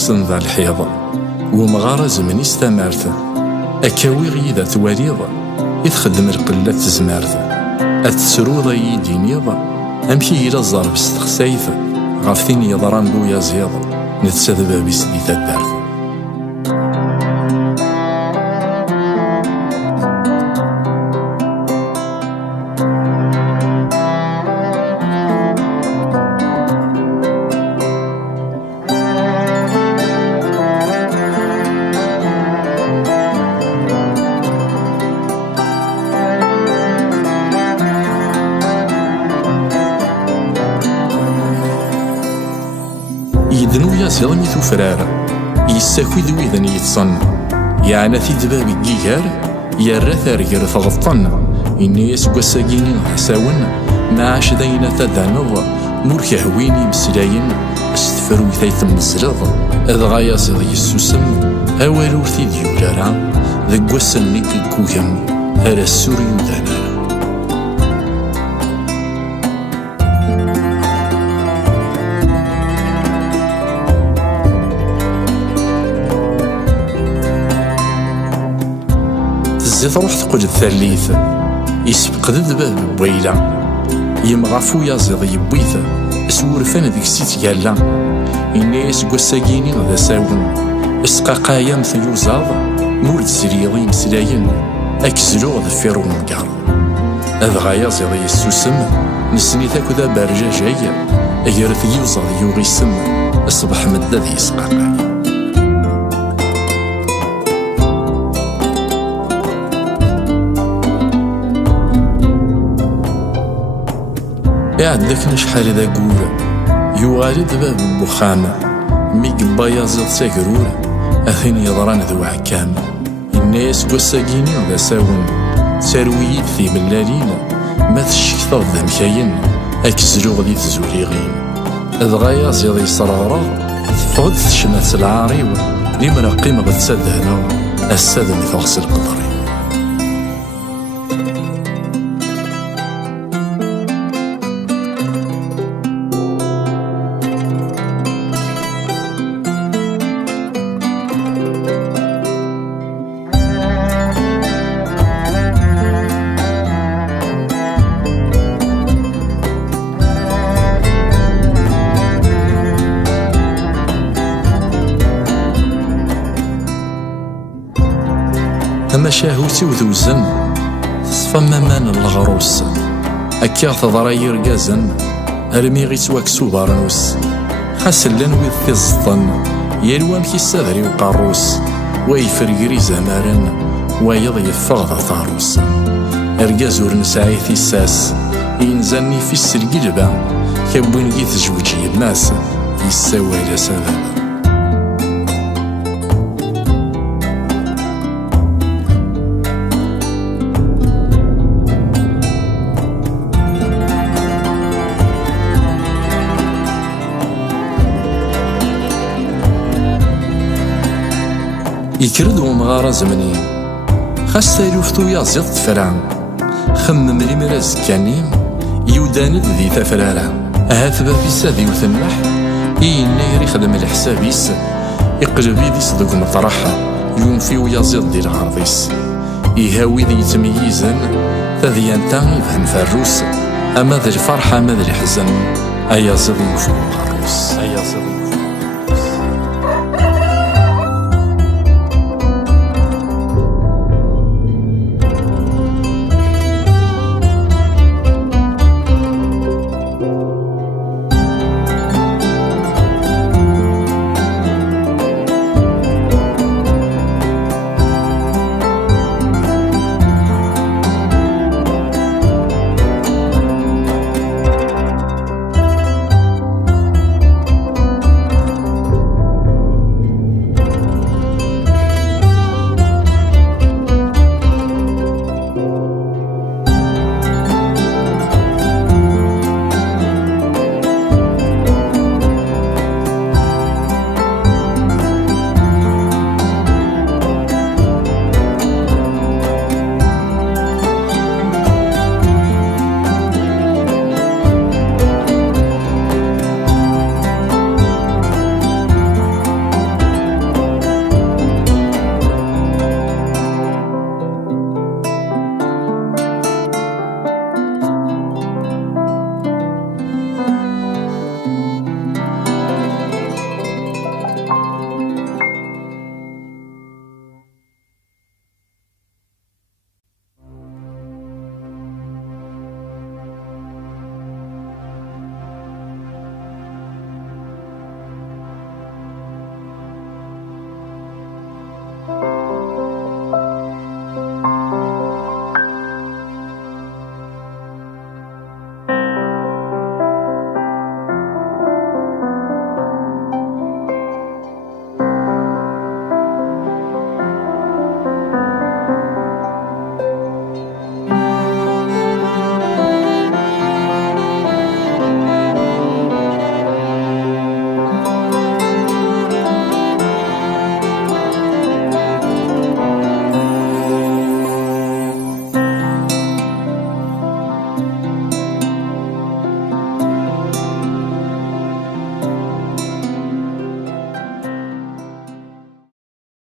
يكسن ذا الحيض ومغارة زمن استمرت أكاوي غيدة تواليض يتخدم القلة تزمارت أتسرو يدي نيض أمشي إلى الزرب استخسايث غافتين يضران بويا زيض نتساد بابي سديت الدارت. يدنو ياسيض ميثو فرارة يساكوي ذويذن يتصن يعني في دباب الجيجار يرى ثارجر فغطن إني يسقى ساقيني حساون ما عاش دينا تدانض مورك هويني مسلاين استفرو ثيثم الزرض أذغا ياسيض يسوسم أولو ثي ديولارا ذقوا سنك كوهم هرا السوري ودانا. زيت روح تقول الثالث يسبق ذباب بويلة يمغافو يازيض يبويث اسورفان ذيك سيت يالا إني يسقى الساقيني ذا ساون اسقاقايا مثل يوزاض مورد زريضي مسلاين أكزلو ذفير ونقار أذغا يازيض يسوسم نسني ثاكو ذا بارجا جاية أجرث يوزاض يوغي سم الصبح مدى ذي اسقاقايا. يعدك شحال ذا قورة يوالي دباب بخامة ميقبا يازيض ساقرورة أثين يضران ذو عكام الناس قساقيني ذا ساون سارويد في ملالين ما تشكثر ذا مكاين أكزلو غدي تزوليغين أذغا يازيض يصرغرغ تفغد تشمات العاريو لمرقيم غتساد هنا السادة مثغس القدري. أما شاهوتي وذوزن تصفى مامان الغروس أكيا تضرى يرقازن أرمي غيت واكسو بارنوس خاسلن ويذ تزطن يلوان كي السادري وقاروس ويفرقري زمارن ويض يفغض ثاروس أرقاز ورنسعي ثيساس ينزلني في السلقلبة كبوين جيت جوجي الناس يساوي لسبب. يكرد ومغارة زمني خاص تلوفتو يازيض تفران خمم لي مراز كانيم يوداند ذي تفرارا هات بابي سادي وثنح إينا يخدم الحسابيس يقلب يدي صدق مطرحة ينفي ويازيض دي العرضيس يهاوي ذي يتميزن تذيان تاني يفهم فالروس أما ذي الفرحة ما ذي الحزن أيازيض يوفو العروس.